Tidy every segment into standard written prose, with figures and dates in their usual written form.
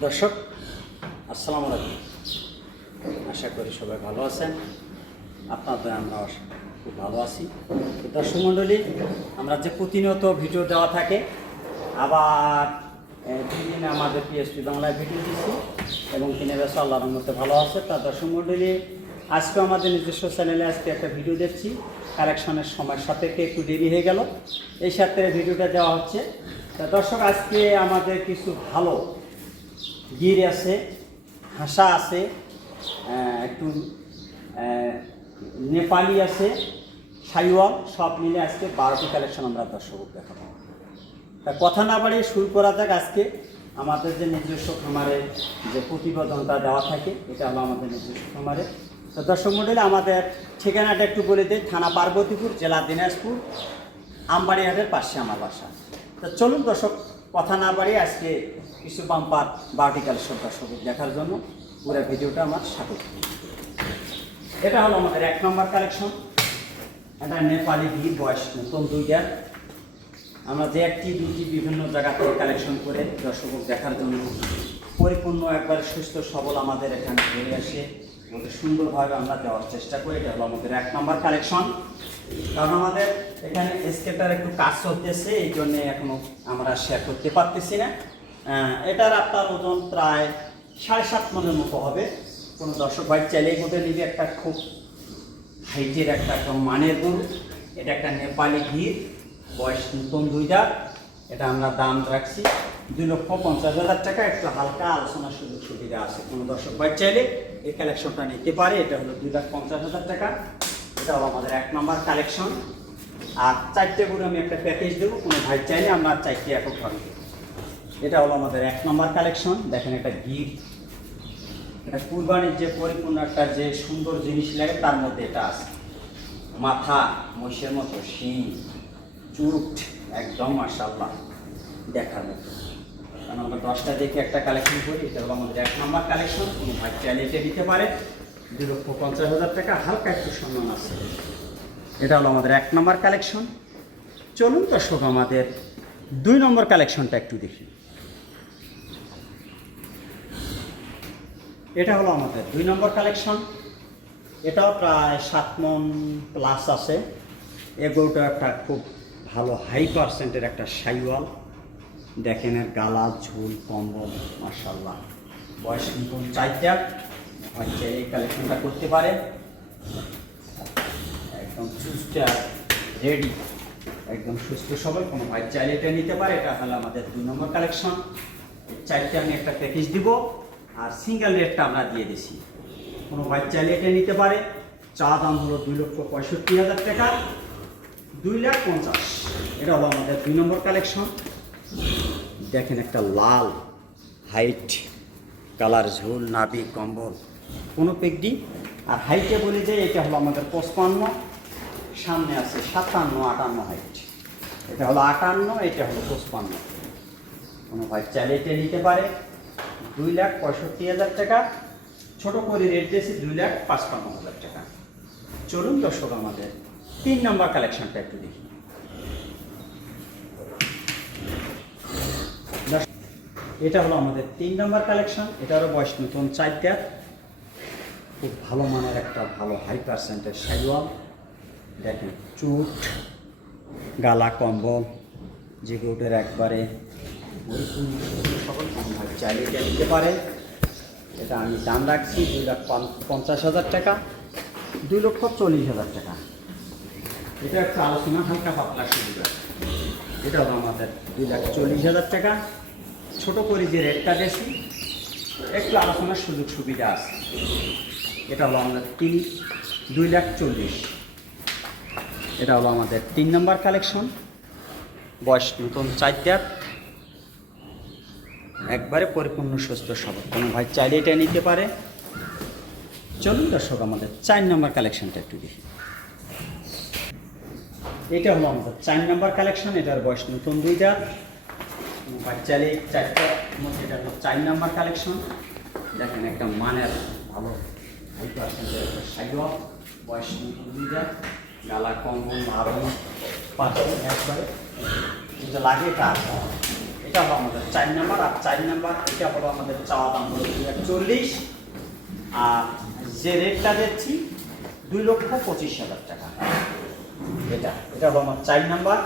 দর্শক আসসালামু আলাইকুম। আশা করি সবাই ভালো আছেন। আপনাদের আমরা খুব ভালো আছি। তো দর্শক মণ্ডলী, আমরা যে প্রতিনিয়ত ভিডিও দেওয়া থাকে, আবার দিনে আমাদের পিএসপি বাংলায় ভিডিও দিচ্ছি এবং কিনে বেশ আল্লাহর রহমতে ভালো আছে। তার দর্শক মণ্ডলী, আজকে আমাদের নিজস্ব চ্যানেলে আজকে একটা ভিডিও দেখছি। কালেকশনের সময়ের সাপেক্ষে একটু দেরি হয়ে গেল, এই সাথে ভিডিওটা দেওয়া হচ্ছে। তা দর্শক, আজকে আমাদের কিছু ভালো গির আছে, হাসা আছে, একটু নেপালি আছে, সাইওয়াল, সব মিলে আজকে 12টি কালেকশন আমরা দর্শক দেখাবো। তা কথা না বাড়িয়ে শুরু করা যাক। আজকে আমাদের যে নিজস্ব খামারের যে প্রতিবেদনটা দেওয়া থাকে, এটা হলো আমাদের নিজস্ব খামারে। তো দর্শক মণ্ডলী, আমাদের ঠিকানাটা একটু বলে দিই। থানা পার্বতীপুর, জেলা দিনাজপুর, আমবাড়িহাটের পাশে আমার বাসা। তো চলুন দর্শক, কথা না বাড়িয়ে আজকে কিছু বাম্পার 12টি কালেকশন দর্শক দেখার জন্য পুরো ভিডিওটা আমার সাথে। এটা হলো আমাদের 1 নম্বর কালেকশন। এটা নেপালি গির, বয়স নতুন 2টা। আমরা যে একটি দুটি বিভিন্ন জায়গা থেকে কালেকশন করে দর্শক দেখার জন্য পরিপূর্ণ একবার সুস্থ সবল আমাদের এখানে চলে আসে, সুন্দরভাবে আমরা দেওয়ার চেষ্টা করি। এটা হলো আমাদের 1 নম্বর কালেকশন। কারণ আমাদের এখানে স্কেটার একটু কাজ চলতেছে, এই জন্যে এখনো আমরা শেয়ার করতে পারতেছি না। এটার আপনার ওজন প্রায় 7.5 মনের মতো হবে। কোনো দর্শক ভাই চাইলে গোটে নিবে। একটা খুব হাইটের একটা একদম মানের গরু। এটা একটা নেপালি গির, বয়স নতুন 2টা। এটা আমরা দাম রাখছি 2,50,000 টাকা। একটু হালকা আলোচনার সুযোগ সুবিধা আছে, কোনো দর্শক ভাই চাইলে এই কালেকশনটা নিতে পারে। এটা হলো 2,50,000 টাকা। এটা হলো আমাদের 1 নম্বর কালেকশন। আর 4টে গরু আমি একটা প্যাকেজ দেবো, কোনো ভাই চাইলে আমরা 4টে একক ভাবে। এটা হলো আমাদের 1 নম্বর কালেকশন। দেখেন, এটা গির, এটা কুরবানির যে পরিপূর্ণ একটা যে সুন্দর জিনিস লাগে তার মধ্যে এটা আছে। মাথা মহিষের মতো, শিং, চুট একদম মাশাআল্লাহ দেখার মতো। কারণ আমরা 10টা দেখে একটা কালেকশন করি। এটা হলো আমাদের 1 নম্বর কালেকশন। কোনো ভাই চাইলে এটা নিতে পারে। 2,50,000 টাকা, হালকা একটু সম্মান আছে। এটা হলো আমাদের 1 নম্বর কালেকশন। চলুন দর্শক, আমাদের 2 নম্বর কালেকশনটা একটু দেখি। এটা হলো আমাদের 2 নম্বর কালেকশন। এটাও প্রায় 7 মন প্লাস আছে। এ গরুটা একটা খুব ভালো হাই পার্সেন্টের একটা সাইওয়াল। দেখেন এর গালা, ঝুল, কম্বল মাশাআল্লাহ। বয়স নতুন 4টা। হচ্ছে এই কালেকশনটা করতে পারে। একদম সুস্থ রেডি, একদম সুস্থ সবল, কোনো ভাই চাইলে এটা নিতে পারে। এটা হলো আমাদের 2 নম্বর কালেকশন। 4টে আমি একটা প্যাকেজ দিব, আর সিঙ্গেল রেটটা আমরা দিয়ে দিছি। কোনো ভাই চাইলে এটা নিতে পারে। চা দাম হলো 2,65,000 টাকা, 2,50,000। এটা হলো আমাদের 2 নম্বর কালেকশন। দেখেন, একটা লাল হাইট, কালার, ঝোল, নাভি, কম্বল, কোনো পেগডি। আর হাইটে বলে যে এটা হলো আমাদের 55, সামনে আছে 57-58 হাইট। এটা হলো 58, এটা হলো 55। কোনো ভাই চাইলে এটা নিতে পারে। 2,65,000 টাকা। ছোটো করে রেট দিয়েছি 2,55,000 টাকা। চলুন দর্শক, আমাদের 3 নম্বর কালেকশনটা একটু দেখি। এটা হলো আমাদের 3 নম্বর কালেকশন। এটারও বয়স নতুন 4টা। খুব ভালো মানের একটা ভালো হাই পার্সেন্টের সাইওয়াল। দেখেন, চুট, গালা, কম্বল, যে গরুটার একবারে সকল চাইলে এটা নিতে পারে। এটা আমি দাম রাখছি 2,50,000 টাকা, 2,40,000 টাকা। এটা একটা আলোচনা হালকা পাতলা সুবিধা। এটা হলো আমাদের 2,40,000 টাকা। ছোটো করে যে রেটটা দিয়েছি, একটু আলোচনার সুযোগ সুবিধা আছে। এটা হলো আমাদের 2,40,000। এটা হলো আমাদের 3 নম্বর কালেকশন। বয়স নতুন 4টা। একবারে পরিপূর্ণ সুস্থ সবল, কোনো ভাই চাইলে এটা নিতে পারে। চলুন দর্শক, আমাদের 4 নম্বর কালেকশনটা একটু দেখি। এটা হলো আমাদের 4 নম্বর কালেকশন। এটার বয়স নতুন 2টা। কোনো ভাই চাইলে 4টা মধ্যে এটা হলো 4 নম্বর কালেকশন। দেখেন, একটা মানের ভালো হাই পার্সেন্টের একটা সাইওয়াল, বয়স নতুন 2টা। গালা, কম্বল, ভাবন, পাঁচ একবারে যেটা লাগে কাজ। এটা হলো আমাদের 4 নাম্বার, আর 4 নাম্বার এটা হলো আমাদের চাওয়া দাম হলো 240, আর যে রেটটা দিচ্ছি 2,25,000 টাকা। এটা হলো আমার 4 নাম্বার।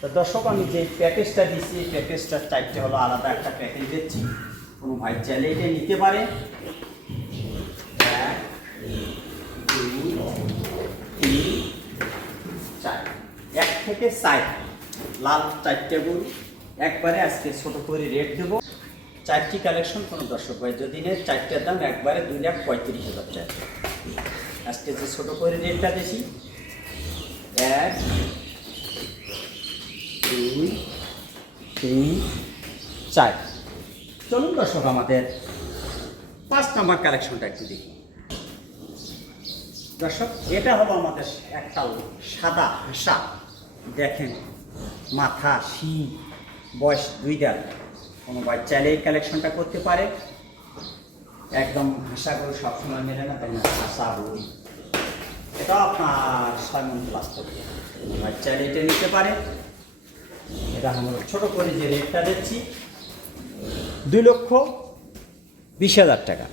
তো দর্শক, আমি যে প্যাকেজটা দিচ্ছি এই প্যাকেজটার 4টে হলো আলাদা একটা প্যাকেজ দিচ্ছি, কোনো ভাই চাইলে এটা নিতে পারে। 1 2 3 4, 1 থেকে 4 লাল 4টে গরু একবারে আজকে ছোট করে রেট দেবো। 4টি কালেকশন কোনো দর্শক ভাই যদি নেয় 4টার দাম একবারে 2,35,000 টাকা। আজকে যে ছোট করে রেটটা দিয়েছি 1 2 3 4। চলুন দর্শক, আমাদের 5 নাম্বার কালেকশনটা একটু দেখি। দর্শক, এটা হলো আমাদের একটা সাদা হাসা, দেখেন মাথা শিং, বয়স 2 দাঁত। কোনো ভাই চাইলে এই কালেকশনটা করতে পারে। একদম হাসা গরু সবসময় মেলে না, তাই না? হাসা বই এটা আপনার 6 মণ প্লাস করবে, কোনো ভাই চাইলে এটা নিতে পারে। এটা আমরা ছোট করে যে রেটটা দিচ্ছি 2,20,000 টাকা।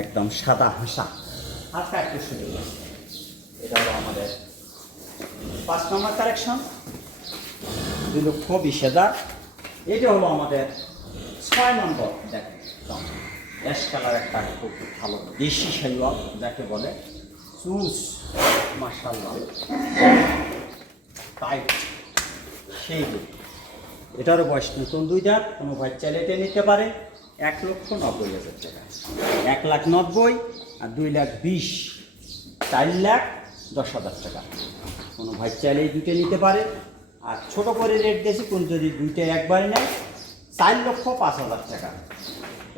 একদম সাদা হাসা, হালকা একটু সুযোগ। এটা হলো আমাদের 5 নম্বর কালেকশন, 2,20,000। এটা হলো আমাদের 6 নম্বর। দেখেন অ্যাশ কালার একটা খুব ভালো দেশি শাইওয়াল যাকে বলে, চুস মাশাআল্লাহ টাইট সেই। এটারও বয়স নতুন 2 দাঁত। কোনো ভাই চাইলে এটা নিতে পারে। 1,90,000 টাকা। 1,90,000 আর 2,20,000, 4,10,000 টাকা। কোনো ভাই চাইলে এই দুটো নিতে পারে। আর ছোট করে রেট দিয়েছি, কোন যদি দুইটা একবারে নেয় 4,05,000 টাকা।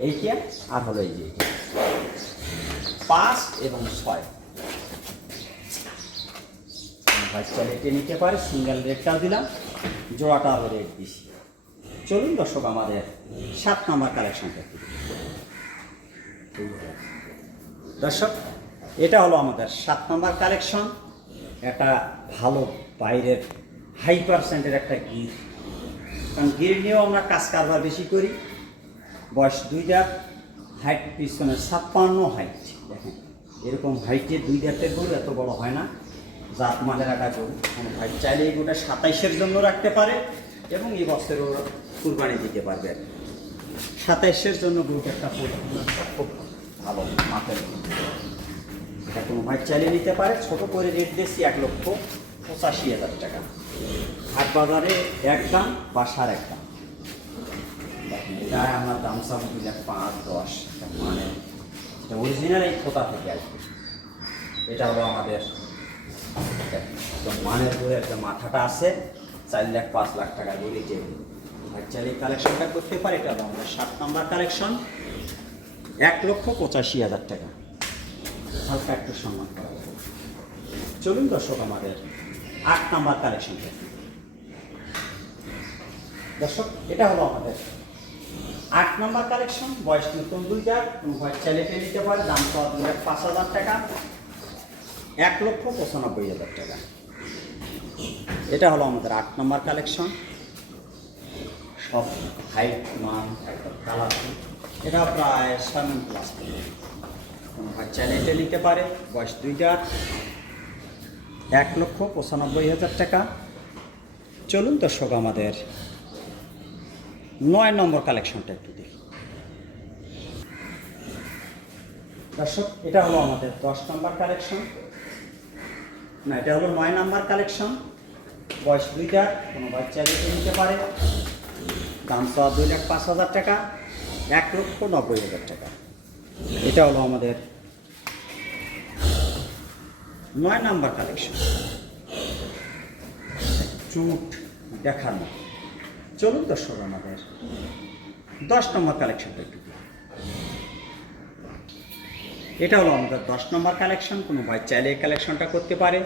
এইটা আর হলো এই যে 5 এবং 6। ভাই চাইলে এটা নিতে পারে। সিঙ্গেল রেটটাও দিলাম, জোড়াটা আরও রেট দিছি। চলুন দর্শক, আমাদের 7 নম্বর কালেকশনটা একটু দর্শক, এটা হলো আমাদের 7 নম্বর কালেকশন। একটা ভালো বাইরের হাই পার্সেন্টের একটা গির, কারণ গির নিয়েও আমরা কাজ কারবার বেশি করি। বয়স 2 দাঁত, হাইট পিছনে 56 হাইট। দেখেন এরকম হাইটে 2 দাঁতের গরু এত বড় হয় না, জাত মানের একটা গরু। কোনো ভাই চাইলে এই গরুটা 27-এর জন্য রাখতে পারে এবং এই বছরও কুরবানি দিতে পারবে। 27-এর জন্য গরুটা একটা খুব ভালো মাপের। এটা কোনো ভাই চাইলে নিতে পারে। ছোট করে রেট দিয়েছি 1,85,000 টাকা। হাট বাজারে এক দাম, বাসার এক দাম। দেখেন এটা আমার দাম চাবো 2,05,10 মানে এটা অরিজিনাল এই খোতা থেকে আসবে। এটা হলো আমাদের মানের করে একটা মাথাটা আছে, 4,05,000 টাকা গড়ি টেবিল। ভাই চাইলে এই কালেকশনটা করতে পারে। এটা হলো আমাদের 7 নম্বর কালেকশন, 1,85,000 টাকা। হালকা একটু সম্মান করা যাবে। চলুন দর্শক, আমাদের 8 নম্বর কালেকশনটা। দর্শক, এটা হলো আমাদের 8 নম্বর কালেকশন। বয়স নতুন 2 দাঁত। ভাই চাইলে এটা নিতে পারে। দাম তো 5,000 টাকা, 1,95,000 টাকা। এটা হলো আমাদের 8 নম্বর কালেকশন। সব হাইট মান একটা কালার, এটা প্রায় 6 মণ প্লাস। কোনো ভাই চাইলে এটা নিতে পারে। বয়স 2 দাঁত, 1,95,000 টাকা। চলুন দর্শক, আমাদের 9 নম্বর কালেকশনটা একটু দেখি। দর্শক, এটা হলো আমাদের 10 নম্বর কালেকশন, না এটা হলো 9 নম্বর কালেকশন। বয়স 2 দাঁত। কোনো ভাই চাইলে এটা নিতে পারে। দাম তো 2,05,000 টাকা, 1,90,000 টাকা। এটা হলো আমাদের 9 নম্বর কালেকশন। চুট দেখার না। চলুন দর্শক, আমাদের 10 নম্বর কালেকশনটা একটু। এটা হলো আমাদের 10 নম্বর কালেকশন। কোনো ভাই চাইলে এই কালেকশনটা করতে পারে।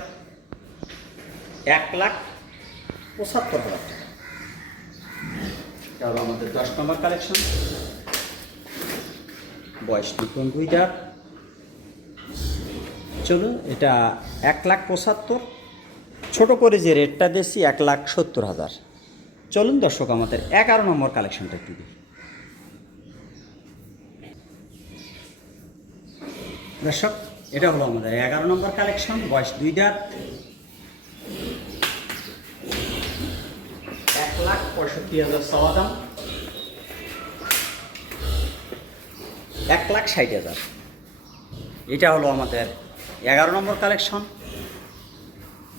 1,75,000 টাকা। এটা হলো আমাদের 10 নম্বর কালেকশন। বয়স নতুন 2 দাঁত। চলুন, এটা 1,75,000। ছোট করে যে রেটটা দিয়েছি 1,70,000। চলুন দর্শক আমাদের 11 নম্বর কালেকশনটা একটু দিই। দর্শক এটা হলো আমাদের 11 নম্বর কালেকশন, বয়স 2 দাঁত, 1,65,000 চাওয়া দাম, 1,60,000। এটা হলো আমাদের 11 নম্বর কালেকশন।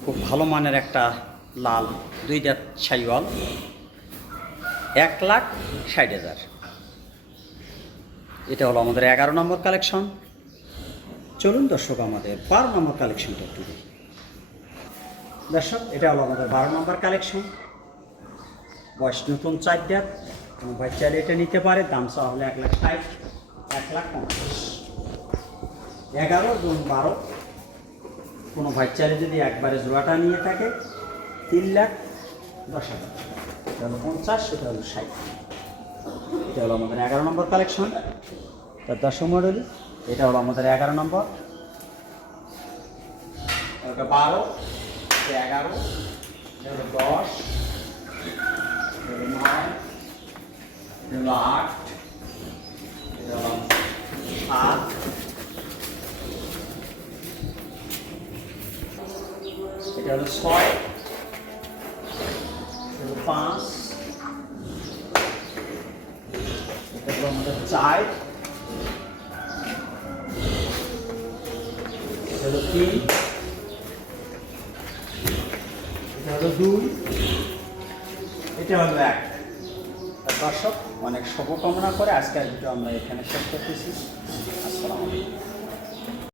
খুব ভালো মানের একটা লাল 2 দাঁত শাহিওয়াল, 1,60,000। এটা হলো আমাদের 11 নম্বর কালেকশন। চলুন দর্শক আমাদের 12 নম্বর কালেকশনটা একটু দিই। দর্শক এটা হলো আমাদের 12 নম্বর কালেকশন, বয়স নতুন 4 দাঁত। কোনো ভাই চাইলে এটা নিতে পারে, দাম চাওয়া হলে 1,60,000, 1,50,000, 11 গুণ 12। কোনো ভাই চাইলে যদি একবারে জোড়াটা নিয়ে থাকে 3,10,000। এটা হলো 50, এটা হলো 60। এটা হলো আমাদের 11 নম্বর কালেকশন। তার 10 মডেল। এটা হলো আমাদের 11 নম্বর, এটা 12, 11, এটা হলো 10, এটা হলো 9, এটা হলো 8, এটা হলো 7, এটা হলো 6, এটা হলো 5, এটা হলো আমাদের 4, এটা হলো 3, এটা হলো 2, এটা হলো 1। দর্শক অনেক শুভকামনা করে আজকের ভিডিও আমরা এখানে শেষ করতেছি। আসসালামু আলাইকুম।